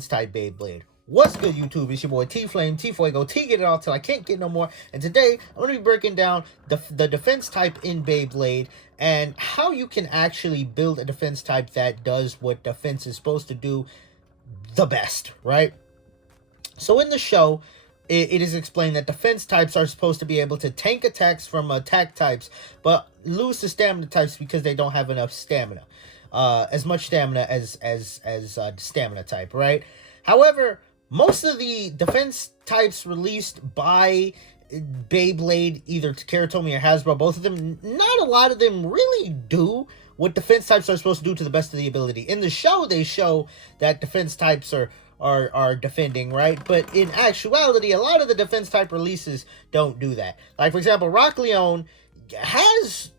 defense type Beyblade. What's good, YouTube? It's your boy T-Flame, T-Fuego, T-Get It All Till I Can't Get No More. And today, I'm going to be breaking down the defense type in Beyblade and how you can actually build a defense type that does what defense is supposed to do the best, right? So in the show, it is explained that defense types are supposed to be able to tank attacks from attack types, but lose to stamina types because they don't have enough stamina. As much stamina as the stamina type, right? However, most of the defense types released by Beyblade, either Karatomi or Hasbro, both of them, not a lot of them really do what defense types are supposed to do to the best of the ability. In the show, they show that defense types are defending, right? But in actuality, a lot of the defense type releases don't do that. Like, for example, Rock Leone has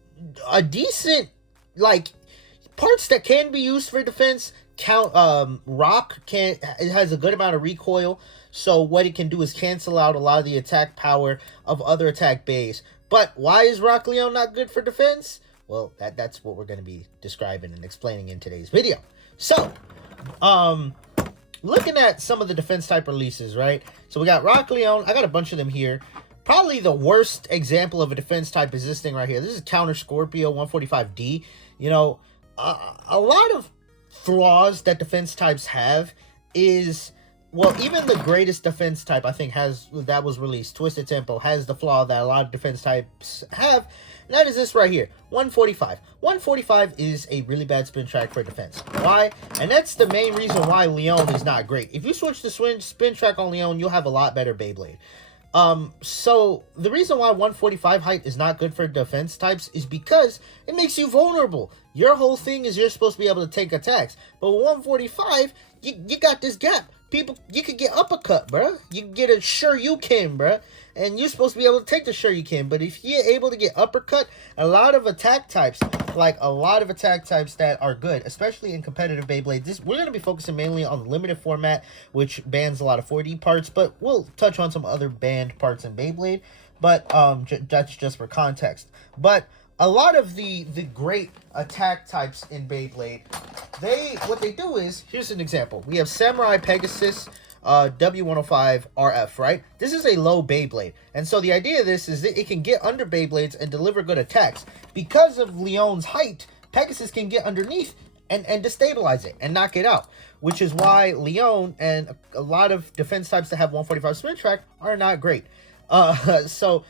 a decent, like, parts that can be used for defense. Rock it has a good amount of recoil, so what it can do is cancel out a lot of the attack power of other attack bays. But why is Rock Leone not good for defense? Well, that's what we're going to be describing and explaining in today's video. So, looking at some of the defense type releases, right? So we got Rock Leone. I got a bunch of them here. Probably the worst example of a defense type is this thing right here. This is Counter Scorpio 145D. You know, a lot of flaws that defense types have is, well, even the greatest defense type I think that was released, Twisted Tempo, has the flaw that a lot of defense types have, and that is this right here, 145. 145 is a really bad spin track for defense. Why? And that's the main reason why Leone is not great. If you switch the spin track on Leone, you'll have a lot better Beyblade. So the reason why 145 height is not good for defense types is because it makes you vulnerable. Your whole thing is you're supposed to be able to take attacks, but with 145, you got this gap. People, you could get uppercut, bruh. You can get a sure you can, bruh. And you're supposed to be able to take the sure you can. But if you're able to get uppercut, a lot of attack types that are good, especially in competitive Beyblade. We're going to be focusing mainly on the limited format, which bans a lot of 4D parts, but we'll touch on some other banned parts in Beyblade. But that's just for context. But a lot of the great attack types in Beyblade, what they do is, here's an example. We have Samurai Pegasus W105 RF, right? This is a low Beyblade. And so the idea of this is that it can get under Beyblades and deliver good attacks. Because of Leone's height, Pegasus can get underneath and destabilize it and knock it out. Which is why Leone and a lot of defense types that have 145 spin track are not great. So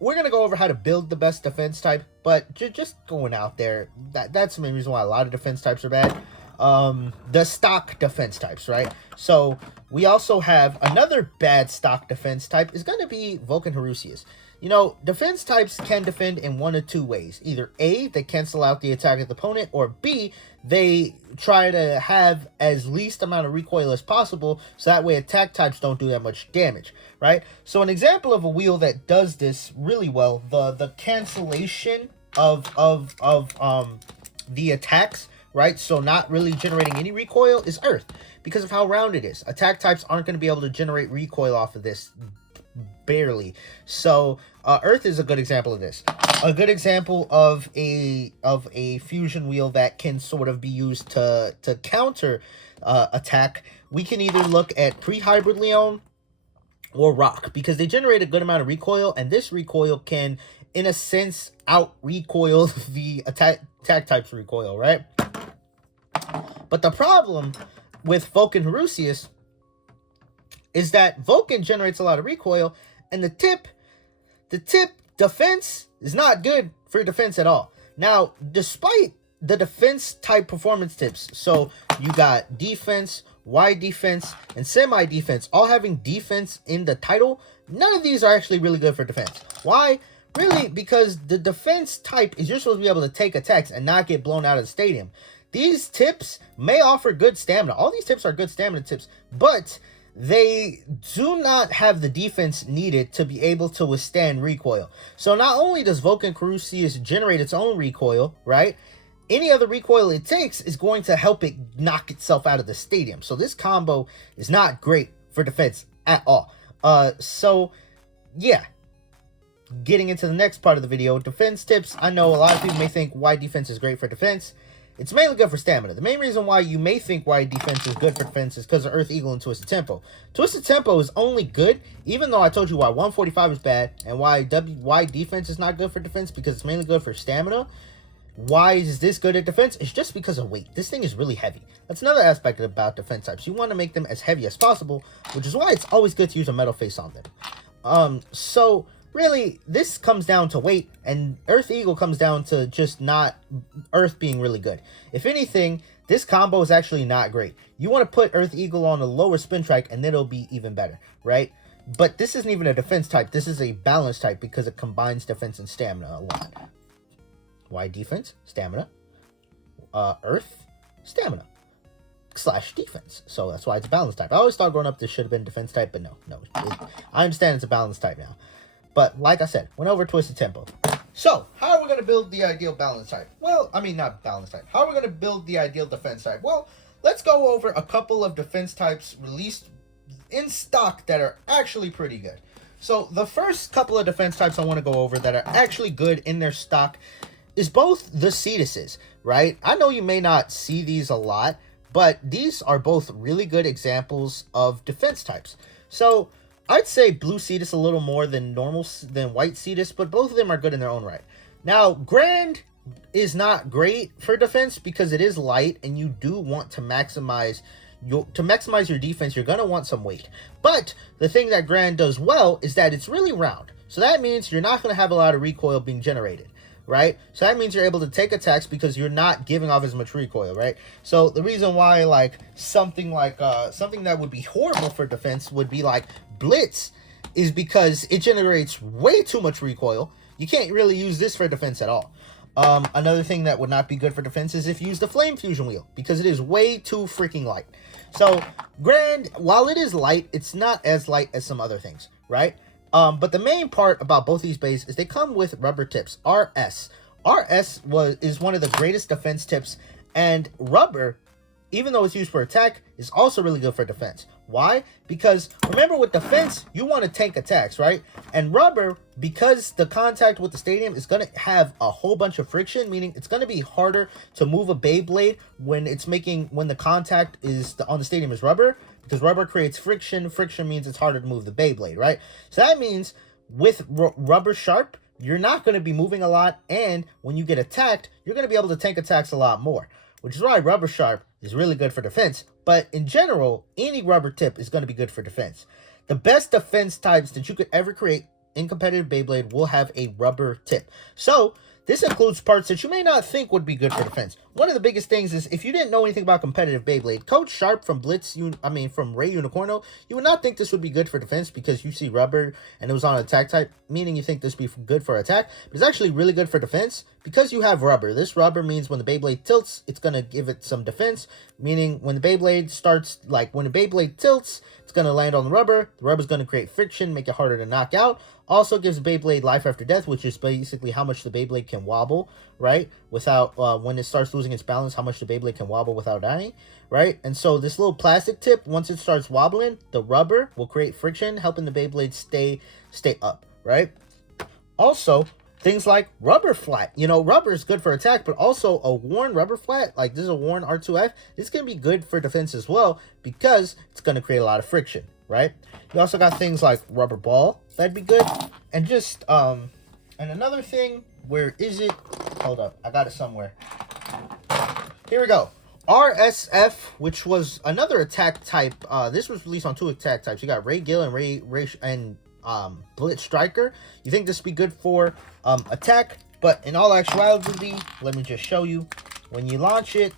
we're going to go over how to build the best defense type, but just going out there, that's the main reason why a lot of defense types are bad. The stock defense types, right? So we also have another bad stock defense type is going to be Vulcan Harusius. You know, defense types can defend in one of two ways. Either A, they cancel out the attack of the opponent, or B, they try to have as least amount of recoil as possible, so that way attack types don't do that much damage, right? So an example of a wheel that does this really well, the cancellation of the attacks, right? So not really generating any recoil is Earth, because of how round it is. Attack types aren't going to be able to generate recoil off of this, barely. So Earth is a good example of this. A good example of a fusion wheel that can sort of be used to counter attack. We can either look at pre-hybrid Leone or Rock, because they generate a good amount of recoil, and this recoil can, in a sense, out recoil the attack type's recoil, right? But the problem with Vulcan Harusius is that Vulcan generates a lot of recoil, and the tip defense is not good for defense at all. Now, despite the defense type performance tips, so you got defense, wide defense, and semi-defense, all having defense in the title, none of these are actually really good for defense. Why? Really, because the defense type is you're supposed to be able to take attacks and not get blown out of the stadium. These tips may offer good stamina. All these tips are good stamina tips, but they do not have the defense needed to be able to withstand recoil. So not only does Vulcan Harusius generate its own recoil, right? Any other recoil it takes is going to help it knock itself out of the stadium. So this combo is not great for defense at all. So yeah, getting into the next part of the video, defense tips. I know a lot of people may think wide defense is great for defense. It's mainly good for stamina. The main reason why you may think why defense is good for defense is because of Earth Eagle and Twisted Tempo. Twisted Tempo is only good, even though I told you why 145 is bad, and why defense is not good for defense, because it's mainly good for stamina. Why is this good at defense? It's just because of weight. This thing is really heavy. That's another aspect about defense types. You want to make them as heavy as possible, which is why it's always good to use a metal face on them. So really, this comes down to weight, and Earth Eagle comes down to just not Earth being really good. If anything, this combo is actually not great. You want to put Earth Eagle on a lower spin track, and then it'll be even better, right? But this isn't even a defense type. This is a balance type because it combines defense and stamina a lot. Why defense? Stamina. Earth? Stamina. / defense. So that's why it's a balance type. I always thought growing up this should have been defense type, but no. I understand it's a balance type now. But like I said, went over Twisted Tempo. So, how are we going to build the ideal balance type? Well, I mean, not balance type. How are we going to build the ideal defense type? Well, let's go over a couple of defense types released in stock that are actually pretty good. So, the first couple of defense types I want to go over that are actually good in their stock is both the Cetuses, right? I know you may not see these a lot, but these are both really good examples of defense types. So, I'd say blue Cetus a little more than white Cetus, but both of them are good in their own right. Now, Grand is not great for defense because it is light, and you do want to maximize your defense. You're gonna want some weight. But the thing that Grand does well is that it's really round. So that means you're not gonna have a lot of recoil being generated, right? So that means you're able to take attacks because you're not giving off as much recoil, right? So the reason why something that would be horrible for defense would be like Blitz is because it generates way too much recoil. You can't really use this for defense at all. Another thing that would not be good for defense is if you use the Flame Fusion Wheel, because it is way too freaking light. So Grand, while it is light, it's not as light as some other things, right? But the main part about both these bays is they come with rubber tips, RS. RS is one of the greatest defense tips, and rubber, even though it's used for attack, is also really good for defense. Why? Because remember, with defense, you want to tank attacks, right? And rubber, because the contact with the stadium is going to have a whole bunch of friction, meaning it's going to be harder to move a Beyblade when the contact on the stadium is rubber, because rubber creates friction. Friction means it's harder to move the Beyblade, right? So that means with rubber sharp, you're not going to be moving a lot, and when you get attacked, you're going to be able to tank attacks a lot more, which is why rubber sharp is really good for defense. But in general, any rubber tip is going to be good for defense. The best defense types that you could ever create in competitive Beyblade will have a rubber tip. So this includes parts that you may not think would be good for defense. One of the biggest things is, if you didn't know anything about competitive Beyblade, Coach Sharp from Ray Unicorno, you would not think this would be good for defense because you see rubber and it was on attack type, meaning you think this would be good for attack. But it's actually really good for defense because you have rubber. This rubber means when the Beyblade tilts, it's going to give it some defense, meaning when the Beyblade tilts, it's going to land on the rubber. The rubber is going to create friction, make it harder to knock out. Also gives Beyblade life after death, which is basically how much the Beyblade can wobble, right? Without, when it starts losing its balance, how much the Beyblade can wobble without dying, right? And so this little plastic tip, once it starts wobbling, the rubber will create friction, helping the Beyblade stay up, right? Also, things like rubber flat. Rubber is good for attack, but also a worn rubber flat, like this is a worn R2F, this can be good for defense as well because it's going to create a lot of friction, right? You also got things like rubber ball, that'd be good. And just, and another thing, where is it? Hold up, I got it somewhere. Here we go. RSF, which was another attack type. This was released on 2 attack types. You got Ray Gill and Blitz Striker. You think this would be good for attack, but in all actuality, let me just show you. When you launch it,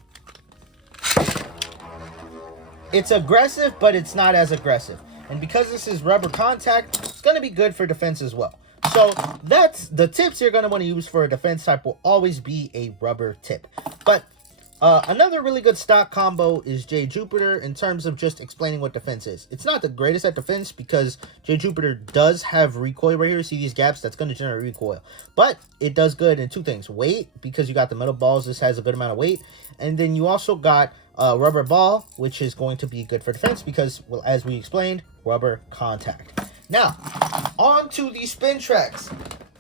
it's aggressive, but it's not as aggressive. And because this is rubber contact, it's going to be good for defense as well. So that's the tips you're going to want to use for a defense type will always be a rubber tip. But another really good stock combo is J Jupiter in terms of just explaining what defense is. It's not the greatest at defense because J Jupiter does have recoil right here. See these gaps? That's going to generate recoil. But it does good in 2 things. Weight, because you got the metal balls. This has a good amount of weight. And then you also got rubber ball, which is going to be good for defense because, well, as we explained, rubber contact. Now, on to the spin tracks.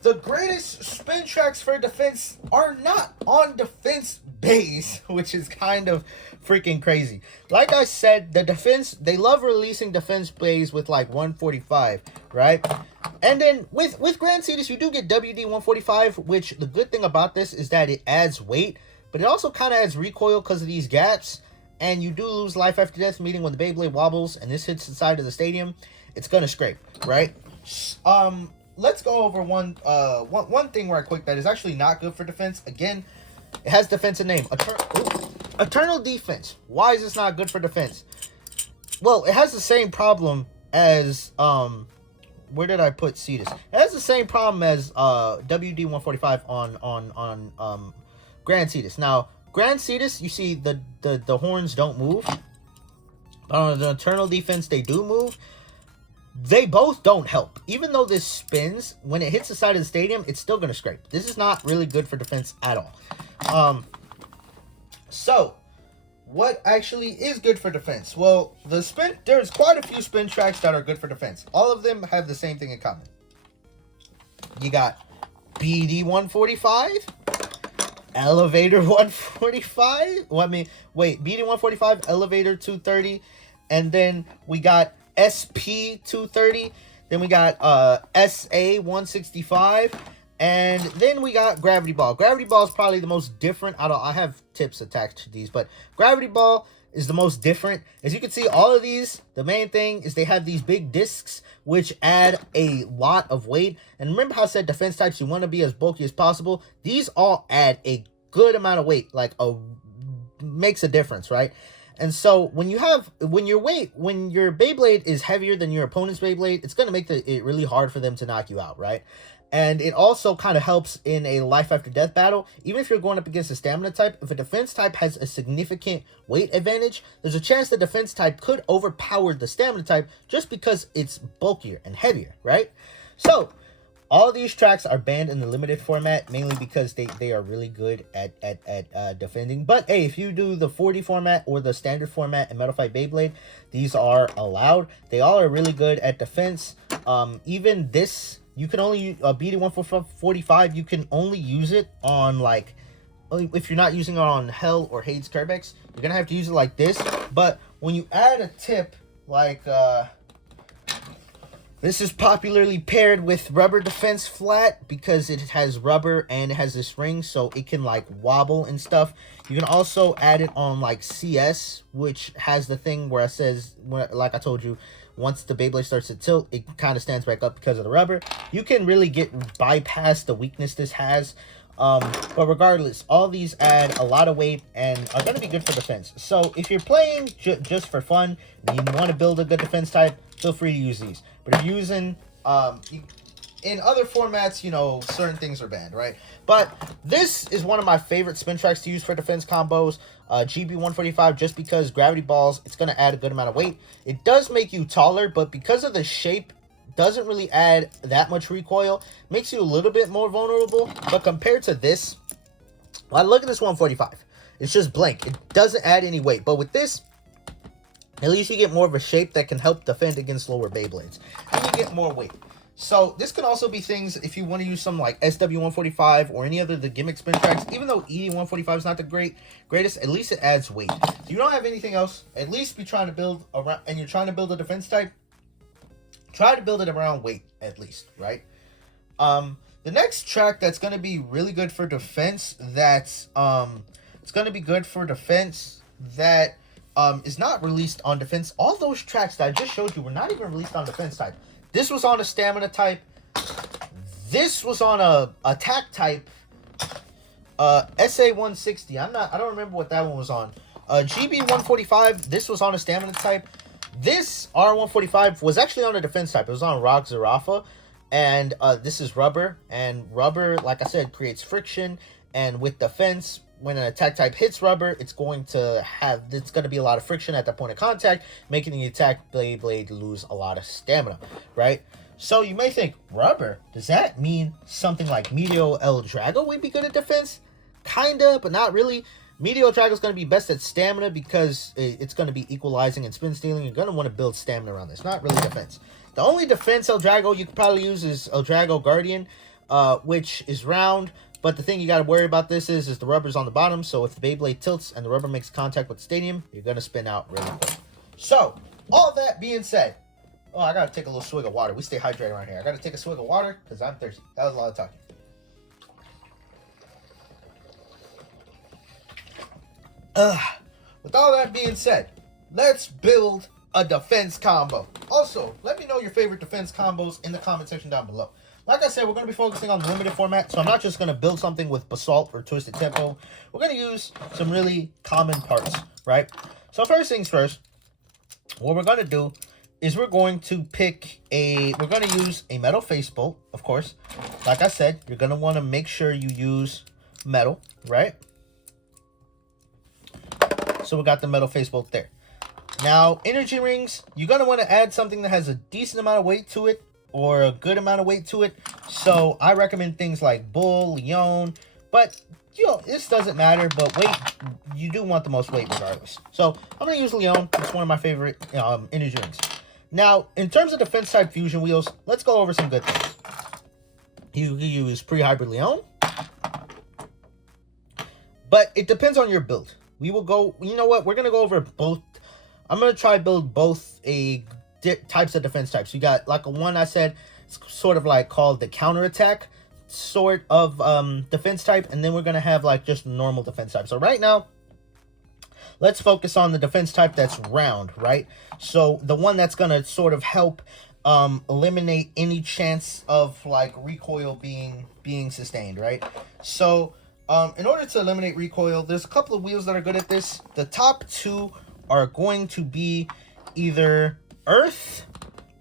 the greatest spin tracks for defense are not on defense base, which is kind of freaking crazy. Like I said, the defense, they love releasing defense bays with like 145, right? And then with Grand Cetus, you do get WD 145, which the good thing about this is that it adds weight, but it also kind of adds recoil because of these gaps. And you do lose life after death, meaning when the Beyblade wobbles and this hits the side of the stadium, it's gonna scrape, right? Let's go over one thing right quick that is actually not good for defense. Again, it has defensive name. Eternal Defense. Why is this not good for defense? Well, it has the same problem as where did I put Cetus? It has the same problem as WD 145 on Grand Cetus. Now, Grand Cetus, you see the horns don't move. On the Eternal Defense, they do move. They both don't help. Even though this spins, when it hits the side of the stadium, it's still going to scrape. This is not really good for defense at all. So, what actually is good for defense? Well, there's quite a few spin tracks that are good for defense. All of them have the same thing in common. You got BD 145, Elevator 145. Well, BD 145, Elevator 230, and then we got SP 230. Then we got SA 165. And then we got Gravity Ball. Gravity Ball is probably the most different. I have tips attached to these, but Gravity Ball is the most different. As you can see, all of these, the main thing is they have these big discs, which add a lot of weight. And remember how I said defense types, you want to be as bulky as possible. These all add a good amount of weight, makes a difference, right? And so when your Beyblade is heavier than your opponent's Beyblade, it's going to make it really hard for them to knock you out, right? And it also kind of helps in a life after death battle. Even if you're going up against a stamina type, if a defense type has a significant weight advantage, there's a chance the defense type could overpower the stamina type just because it's bulkier and heavier, right? So all these tracks are banned in the limited format, mainly because they are really good at defending. But hey, if you do the 40 format or the standard format in Metal Fight Beyblade, these are allowed. They all are really good at defense. Even this, you can only BD 145. You can only use it on if you're not using it on Hell or Hades Kerbex, you're gonna have to use it like this. But when you add a tip this is popularly paired with Rubber Defense Flat because it has rubber and it has this ring, so it can wobble and stuff. You can also add it on CS, which has the thing where it says, like I told you, once the Beyblade starts to tilt, it kind of stands back up because of the rubber. You can really bypass the weakness this has. But regardless, all these add a lot of weight and are going to be good for defense. So if you're playing just for fun and you want to build a good defense type, feel free to use these. But if you're using in other formats, certain things are banned, right? But this is one of my favorite spin tracks to use for defense combos. GB 145, just because Gravity Balls, it's going to add a good amount of weight. It does make you taller, but because of the shape, doesn't really add that much recoil. Makes you a little bit more vulnerable. But compared to this, look at this 145. It's just blank. It doesn't add any weight. But with this, at least you get more of a shape that can help defend against lower Beyblades. And you get more weight. So this could also be things if you want to use some SW145 or any other of the gimmick spin tracks. Even though ED145 is not the greatest, at least it adds weight. If you don't have anything else, at least be trying to build around, and you're trying to build a defense type, try to build it around weight at least, right? The next track that's going to be really good for defense, it's going to be good for defense that is not released on defense. All those tracks that I just showed you were not even released on defense type. This was on a stamina type. This was on a attack type. SA 160. I don't remember what that one was on. GB 145. This was on a stamina type. This R145 was actually on a defense type. It was on Rock Zarafa. And this is rubber. And rubber, like I said, creates friction. And with defense, when an attack type hits rubber, it's going to be a lot of friction at that point of contact, making the attack Beyblade lose a lot of stamina, right? So you may think, rubber, does that mean something like Meteor El Drago would be good at defense? Kinda, but not really. Meteor Drago is going to be best at stamina because it's going to be equalizing and spin stealing. You're going to want to build stamina around this, not really defense. The only defense El Drago you could probably use is El Drago Guardian. which is round. But the thing you got to worry about this is the rubber's on the bottom. So if the Beyblade tilts and the rubber makes contact with the stadium, you're going to spin out really quick. So, all that being said, oh, I got to take a little swig of water. We stay hydrated around here. I got to take a swig of water because I'm thirsty. That was a lot of talking. With all that being said, let's build a defense combo. Also, let me know your favorite defense combos in the comment section down below. Like I said, we're going to be focusing on the limited format, so I'm not just going to build something with Basalt or Twisted Tempo. We're going to use some really common parts, right? So first things first, what we're going to do is we're going to use a metal face bolt, of course. Like I said, you're going to want to make sure you use metal, right? So we got the metal face bolt there. Now, energy rings, you're going to want to add something that has a decent amount of weight to it, or a good amount of weight to it. So I recommend things like Bull, Leon, but you know, this doesn't matter, but weight, you do want the most weight regardless. So I'm going to use Leon. It's one of my favorite energy rings. Now, in terms of defense type fusion wheels, let's go over some good things. You can use pre-hybrid Leon, but it depends on your build. We will go, you know what, we're going to go over both. I'm going to try to build both types of defense types. You got like one I said, sort of like called the counterattack sort of defense type, and then we're going to have like just normal defense type. So right now, let's focus on the defense type that's round, right? So the one that's going to sort of help eliminate any chance of like recoil being sustained, right? So in order to eliminate recoil, there's a couple of wheels that are good at this. The top two are going to be either Earth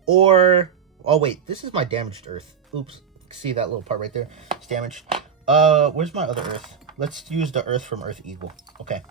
or, oh wait, this is my damaged Earth. Oops, see that little part right there? It's damaged. Where's my other Earth? Let's use the Earth from Earth Eagle. Okay,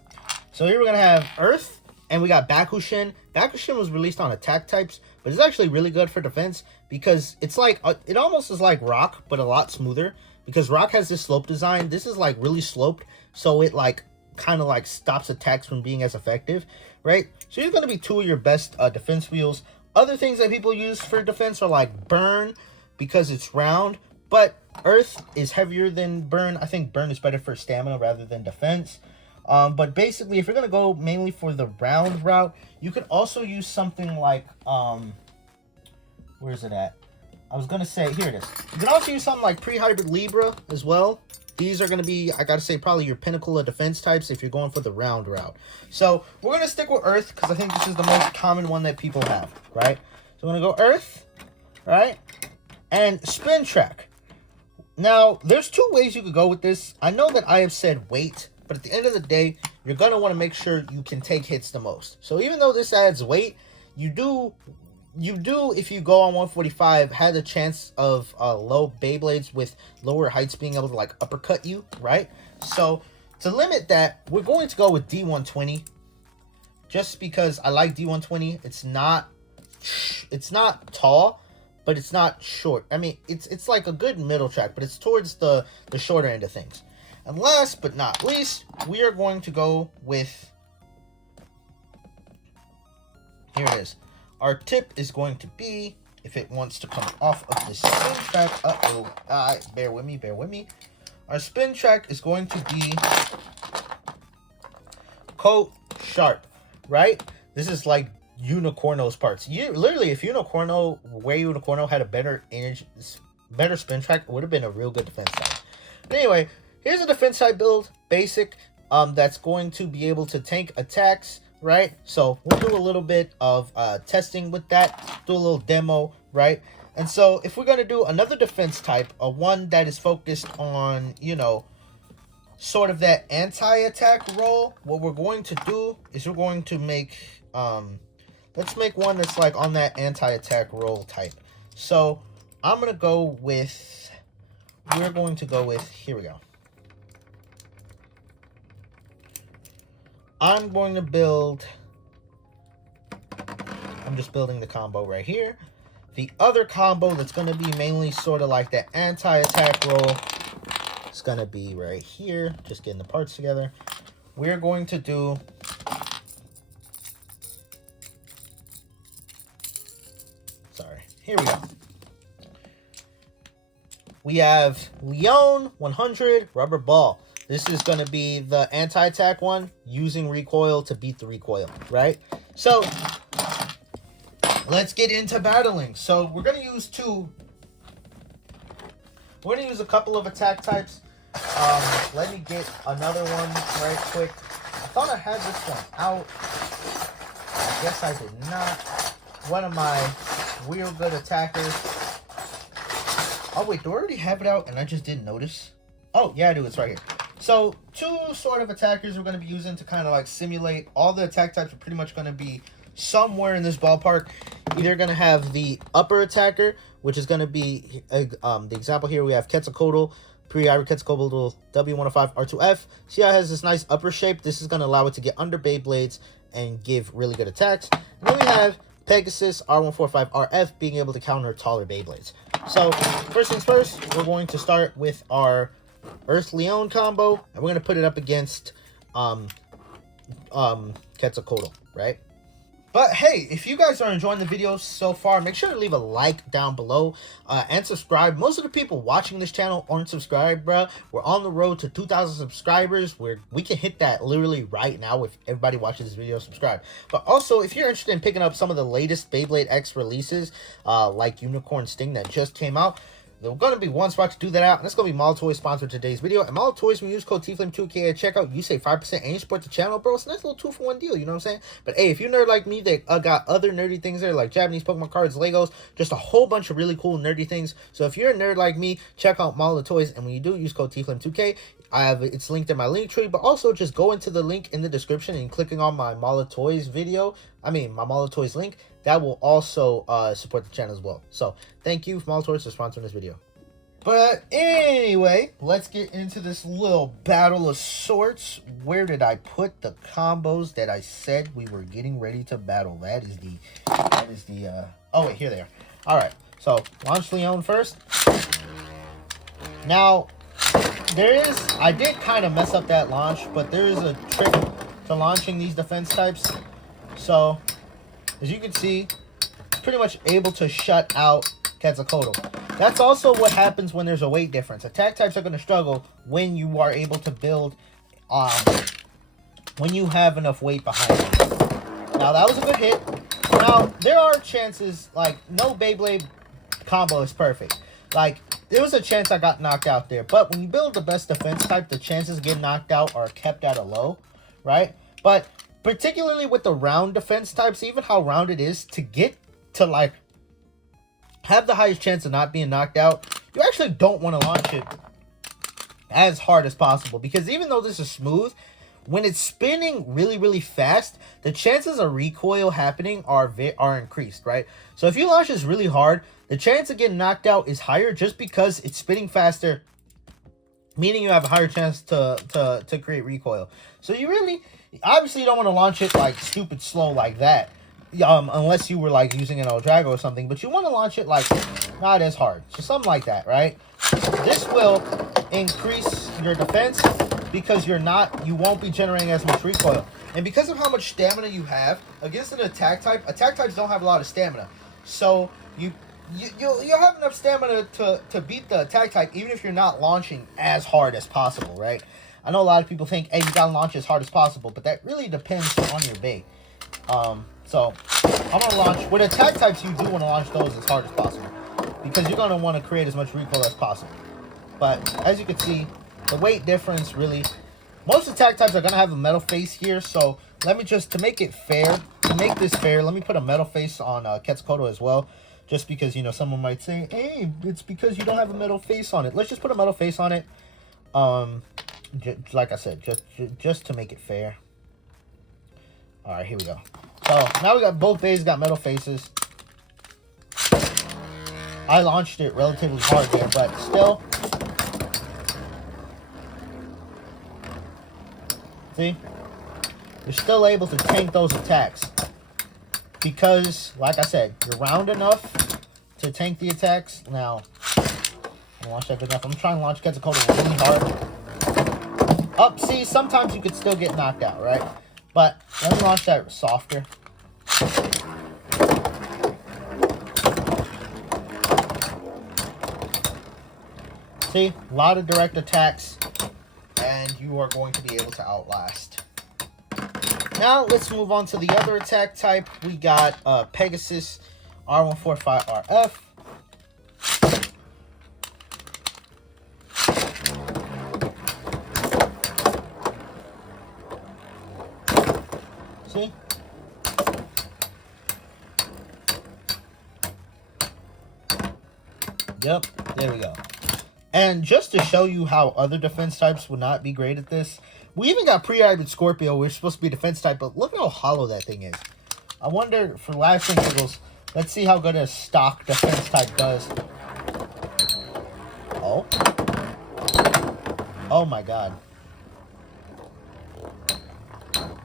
so here we're gonna have Earth, and we got Bakushin. Bakushin was released on attack types, but it's actually really good for defense because it's like it almost is like Rock, but a lot smoother. Because Rock has this slope design, this is like really sloped, so it like kind of like stops attacks from being as effective, right? So you're going to be two of your best defense wheels. Other things that people use for defense are like Burn, because it's round, but Earth is heavier than Burn. I think Burn is better for stamina rather than defense. But basically, if you're going to go mainly for the round route, you could also use something like, where is it at? I was going to say, here it is. You can also use something like Pre-Hybrid Libra as well. These are going to be, I got to say, probably your pinnacle of defense types if you're going for the round route. So we're going to stick with Earth because I think this is the most common one that people have, right? So we're going to go Earth, right? And Spin Track. Now, there's two ways you could go with this. I know that I have said weight, but at the end of the day, you're going to want to make sure you can take hits the most. So even though this adds weight, you do, if you go on 145, had a chance of low Beyblades with lower heights being able to like uppercut you, right? So to limit that, we're going to go with D120, just because I like D120. It's not tall, but it's not short. I mean, it's like a good middle track, but it's towards the shorter end of things. And last but not least, we are going to go with, here it is. Our tip is going to be, if it wants to come off of this spin track, bear with me. Our spin track is going to be Coat Sharp, right? This is like Unicorno's parts. Literally, if Unicorno had a better spin track, it would have been a real good defense type. But anyway, here's a defense type build, basic, that's going to be able to tank attacks, right? So we'll do a little bit of testing with that, do a little demo, right? And so if we're going to do another defense type, one that is focused on, you know, sort of that anti-attack role, what we're going to do is we're going to make, let's make one that's like on that anti-attack role type. So I'm going to go with, here we go. I'm just building the combo right here. The other combo that's going to be mainly sort of like that anti-attack roll is going to be right here. Just getting the parts together. We're going to do, here we go. we have Leon 100 Rubber Ball. This is going to be the anti-attack one, using recoil to beat the recoil, right? So, let's get into battling. So, we're going to use We're going to use a couple of attack types. Let me get another one right quick. I thought I had this one out. I guess I did not. One of my real good attackers. Oh, wait, do I already have it out and I just didn't notice? Oh, yeah, I do. It's right here. So, two sort of attackers we're going to be using to kind of like simulate. All the attack types are pretty much going to be somewhere in this ballpark. Either going to have the upper attacker, which is going to be, the example here, we have Quetzalcoatl, Pre-Ivory Quetzalcoatl, W105, R2F. See how it has this nice upper shape? This is going to allow it to get under Beyblades and give really good attacks. And then we have Pegasus, R145RF, being able to counter taller Beyblades. So, first things first, we're going to start with our Earth Leon combo, and we're going to put it up against Quetzalcoatl, right? But hey, if you guys are enjoying the video so far, make sure to leave a like down below and subscribe. Most of the people watching this channel aren't subscribed, bro. We're on the road to 2,000 subscribers. We can hit that literally right now if everybody watches this video subscribe. But also, if you're interested in picking up some of the latest Beyblade X releases, like Unicorn Sting that just came out, there's going to be one spot to do that out, and it's going to be Mall Toys sponsored today's video. And Mall Toys, when you use code TFLAME2K at checkout, you save 5% and you support the channel, bro. It's a nice little 2-for-1 deal, you know what I'm saying? But hey, if you're nerd like me, they got other nerdy things there, like Japanese Pokemon cards, Legos, just a whole bunch of really cool nerdy things. So if you're a nerd like me, check out Mall Toys, and when you do, use code TFLAME2K. It's linked in my link tree, but also just go into the link in the description and clicking on my Mall Toys video, my Mall Toys link, that will also support the channel as well. So thank you, Mall Toys, for sponsoring this video. But anyway, let's get into this little battle of sorts. Where did I put the combos that I said we were getting ready to battle? That is the, oh wait, here they are. All right, so launch Leon first. Now, I did kind of mess up that launch, but there is a trick to launching these defense types. So, as you can see, it's pretty much able to shut out Quetzalcoatl. That's also what happens when there's a weight difference. Attack types are going to struggle when you are able to build, when you have enough weight behind you. Now, that was a good hit. Now, there are chances, like, no Beyblade combo is perfect. Like, there was a chance I got knocked out there. But when you build the best defense type, the chances of getting knocked out are kept at a low, right? But particularly with the round defense types, even how round it is, to get to, like, have the highest chance of not being knocked out, you actually don't want to launch it as hard as possible. Because even though this is smooth, when it's spinning really, really fast, the chances of recoil happening are increased, right? So if you launch this really hard, the chance of getting knocked out is higher just because it's spinning faster, meaning you have a higher chance to create recoil. So you really, obviously you don't want to launch it like stupid slow like that. Unless you were like using an Eldrago or something, but you want to launch it like not as hard, so something like that, right? This will increase your defense because you won't be generating as much recoil, and because of how much stamina you have against an attack types don't have a lot of stamina, so you'll have enough stamina to beat the attack type even if you're not launching as hard as possible, right? I know a lot of people think, hey, you gotta launch as hard as possible, but that really depends on your bait. So I'm going to launch, with attack types, you do want to launch those as hard as possible, because you're going to want to create as much recoil as possible. But as you can see, the weight difference really, most attack types are going to have a metal face here, so let me just, to make this fair, let me put a metal face on Quetzalcoatl as well, just because, you know, someone might say, hey, it's because you don't have a metal face on it. Let's just put a metal face on it, like I said, just to make it fair. Alright, here we go. So, now we got both bays got metal faces. I launched it relatively hard there, but still. See? You're still able to tank those attacks. Because, like I said, you're round enough to tank the attacks. Now, I launch that good enough. I'm trying to launch Quetzalcoatl really hard. Up, see, sometimes you could still get knocked out, right? But let me launch that softer. See, a lot of direct attacks, and you are going to be able to outlast. Now, let's move on to the other attack type. We got Pegasus R145RF. See? Yep, there we go. And just to show you how other defense types would not be great at this, we even got pre-hybrid Scorpio, which is supposed to be defense type, but look at how hollow that thing is. I wonder, for laughs and giggles, let's see how good a stock defense type does. Oh. Oh my god.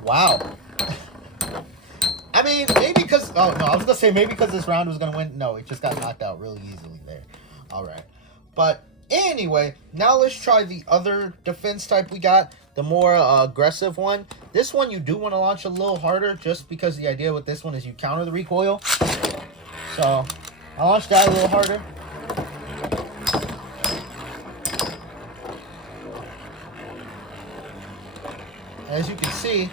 Wow. I mean, maybe because... Oh, no, I was going to say maybe because this round was going to win. No, it just got knocked out really easily there. Alright. But anyway, now let's try the other defense type we got. The more aggressive one. This one you do want to launch a little harder, just because the idea with this one is you counter the recoil. So, I launched that a little harder. As you can see,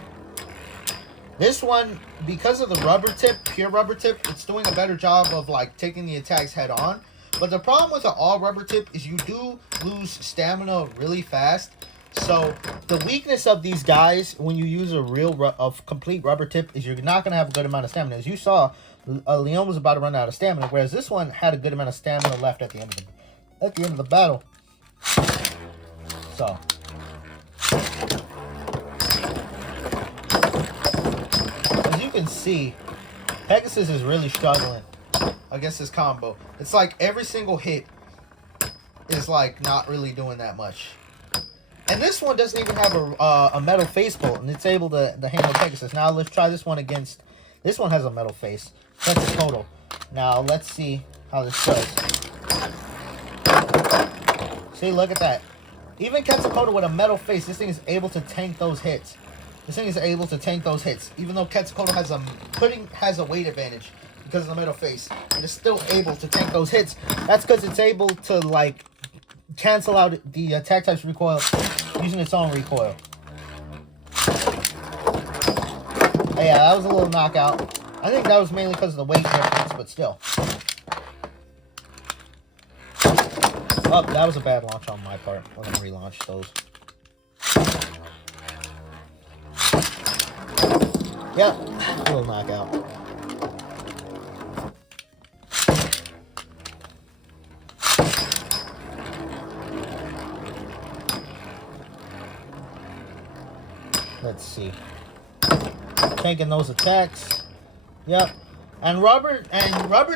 this one, because of the rubber tip, pure rubber tip, it's doing a better job of like taking the attacks head on. But the problem with the all rubber tip is you do lose stamina really fast. So the weakness of these guys when you use a complete rubber tip is you're not going to have a good amount of stamina. As you saw, Leon was about to run out of stamina, whereas this one had a good amount of stamina left at the end of the battle. So as you can see, Pegasus is really struggling against this combo. It's like every single hit is like not really doing that much. And this one doesn't even have a metal face bolt, and it's able to handle Pegasus. Now let's try this one against... This one has a metal face. That's a total. Now let's see how this does. See, look at that. Even Quetzalcoatl with a metal face, this thing is able to tank those hits. This thing is able to tank those hits. Even though Quetzalcoatl has a weight advantage because of the metal face, it is still able to tank those hits. That's because it's able to, like, cancel out the attack type's recoil using its own recoil. Yeah, that was a little knockout. I think that was mainly because of the weight difference, but still. Oh, that was a bad launch on my part. We're going to relaunch those. Yep, a little knockout. Let's see. Taking those attacks. Yep. And rubber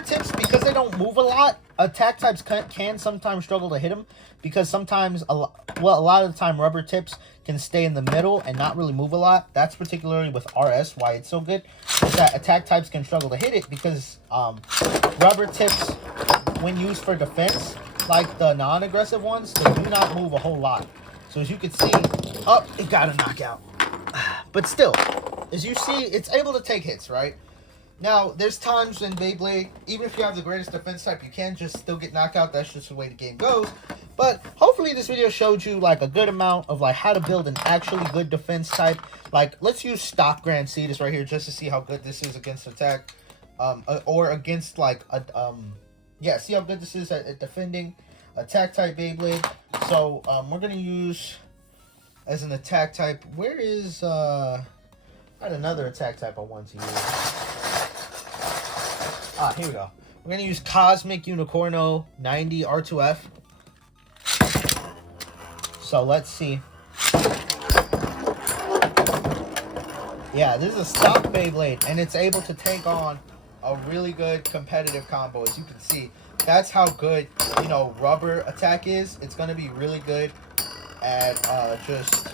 tips, because they don't move a lot, attack types can sometimes struggle to hit them, because sometimes a lot of the time rubber tips can stay in the middle and not really move a lot. That's particularly with RS why it's so good, is that attack types can struggle to hit it, because rubber tips, when used for defense, like the non-aggressive ones, they do not move a whole lot. So as you can see, oh, it got a knockout. But still, as you see, it's able to take hits, right? Now, there's times in Beyblade, even if you have the greatest defense type, you can just still get knocked out. That's just the way the game goes. But hopefully this video showed you like a good amount of like how to build an actually good defense type. Like, let's use stock Grand Cetus right here just to see how good this is against attack. Or against like, yeah, see how good this is at defending attack type Beyblade. So, we're going to use... as an attack type, where is, I had another attack type I want to use. Ah, here we go. We're going to use Cosmic Unicorno 90 R2F. So, let's see. Yeah, this is a stock Beyblade, and it's able to take on a really good competitive combo, as you can see. That's how good, you know, rubber attack is. It's going to be really good at just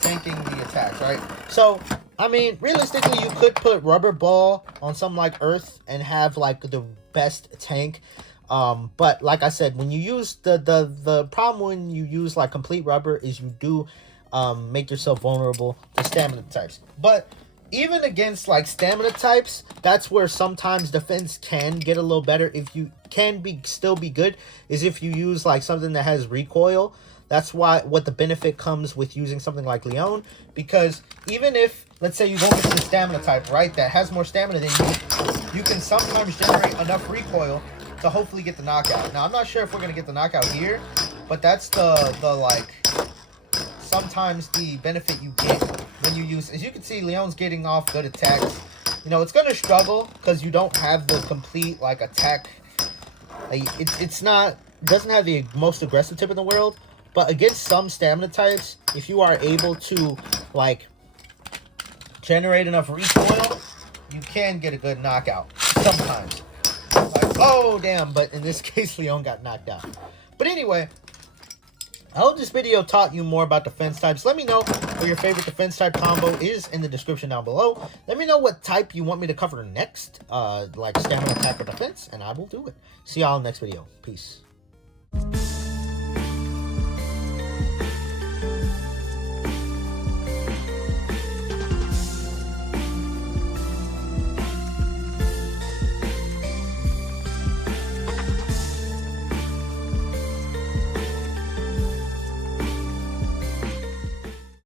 tanking the attacks, right? So, I mean, realistically, you could put rubber ball on something like Earth and have like the best tank. But like I said, when you use the problem when you use like complete rubber is you do make yourself vulnerable to stamina types. But even against like stamina types, that's where sometimes defense can get a little better. If you can still be good, is if you use like something that has recoil. That's what the benefit comes with using something like Leon, because even if, let's say you go into the stamina type, right, that has more stamina than you can sometimes generate enough recoil to hopefully get the knockout. Now, I'm not sure if we're going to get the knockout here, but that's the like, sometimes the benefit you get when you use, as you can see, Leon's getting off good attacks. You know, it's going to struggle because you don't have the complete, like, attack. Doesn't have the most aggressive tip in the world. But against some stamina types, if you are able to, like, generate enough recoil, you can get a good knockout. Sometimes. Like, oh, damn. But in this case, Leon got knocked out. But anyway, I hope this video taught you more about defense types. Let me know what your favorite defense type combo is in the description down below. Let me know what type you want me to cover next, like stamina, attack, or defense, and I will do it. See y'all in the next video. Peace.